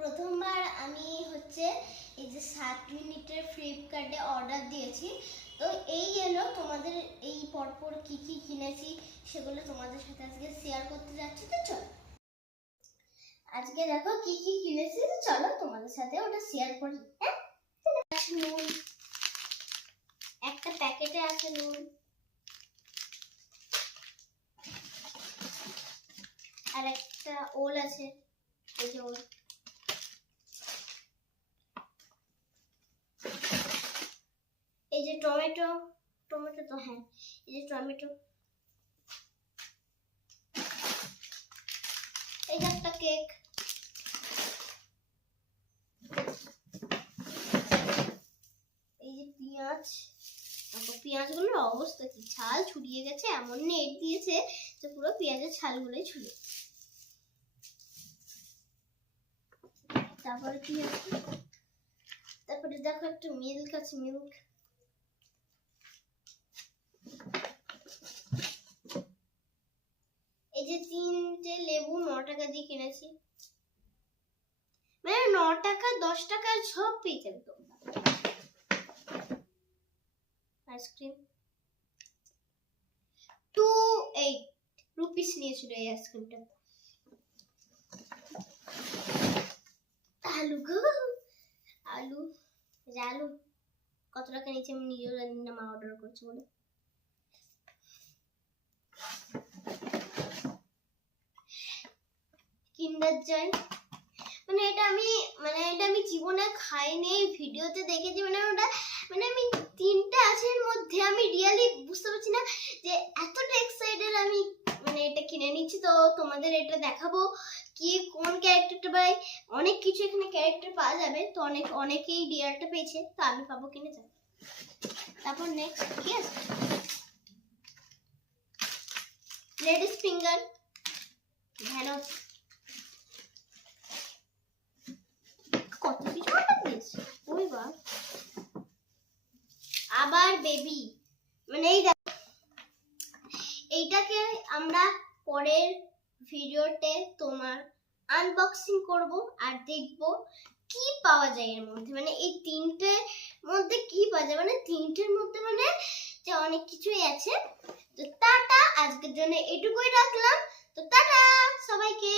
প্রথমবার আমি এই যে 7 মিনিটের ফ্লিপকার্টে অর্ডার দিয়েছি। তো এই এলো, তোমাদের এই পরপর কি কি কিনেছি সেগুলো তোমাদের সাথে আজকে শেয়ার করতে যাচ্ছি। তো চলো আজকে দেখো কি কি কিনেছি, তো চলো তোমাদের সাথে ওটা শেয়ার করি। হ্যাঁ, নুন, একটা প্যাকেটে আছে নুন, আর একটা ওল আছে, এই যে ওল, এই যে টমেটো, টমেটো তো হ্যাঁ, এই যে টমেটো, এই যে একটা কেক, এই যে পেঁয়াজ। দেখো পেঁয়াজগুলোর অবস্থা কি, ছাল ছড়িয়ে গেছে, এমন নেট দিয়েছে যে পুরো পেঁয়াজের ছালগুলোই ছুঁড়ে। তারপরে কি আছে, তারপরে দেখো একটা মিল্ক আছে, মিল্ক, এই যে 3টে লেবু 9 টাকা দিয়ে কিনেছি, মানে 9 টাকা 10 টাকার সব পেয়ে যাবে তোমরা। আইসক্রিম 28 রুপিস নিয়েছিল এই আইসক্রিমটা। আলু আলু আলু কত টাকা নিয়েছে আমি নিজেও জানি না, মা অর্ডার করেছে বলে। কিন্ডার জয়, মানে এটা আমি জীবনে খাইনি, ভিডিওতে দেখেছি। মানে আমি 3টা আছে এর মধ্যে, আমি রিয়েলি বুঝতে পারছি না যে এতটা এক্সাইটেড আমি এটা কিনে নিচ্ছি। তো তোমাদের এটা দেখাবো কি কোন ক্যারেক্টারটা পাই, অনেক কিছু এখানে ক্যারেক্টার পাওয়া যাবে। তো অনেকেই ডিয়ারটা পেয়েছে, তো আমি পাবো কিনে যাবো। তারপর নেক্সট কি আছে, লেডিস ফিঙ্গার, ভ্যানস, কত কিছু অর্ডার দিয়েছে। ওই বাবা, আবার বেবি, এইটাকে আমরা পরের ভিডিওতে তোমার আনবক্সিং করব আর দেখব কি পাওয়া যায় এর মধ্যে। এই 3টে মধ্যে কি পাওয়া যায়, 3টের মধ্যে যে অনেক কিছুই আছে। তো টাটা, আজকের জন্য এটুকুই রাখলাম। তো টাটা সবাইকে।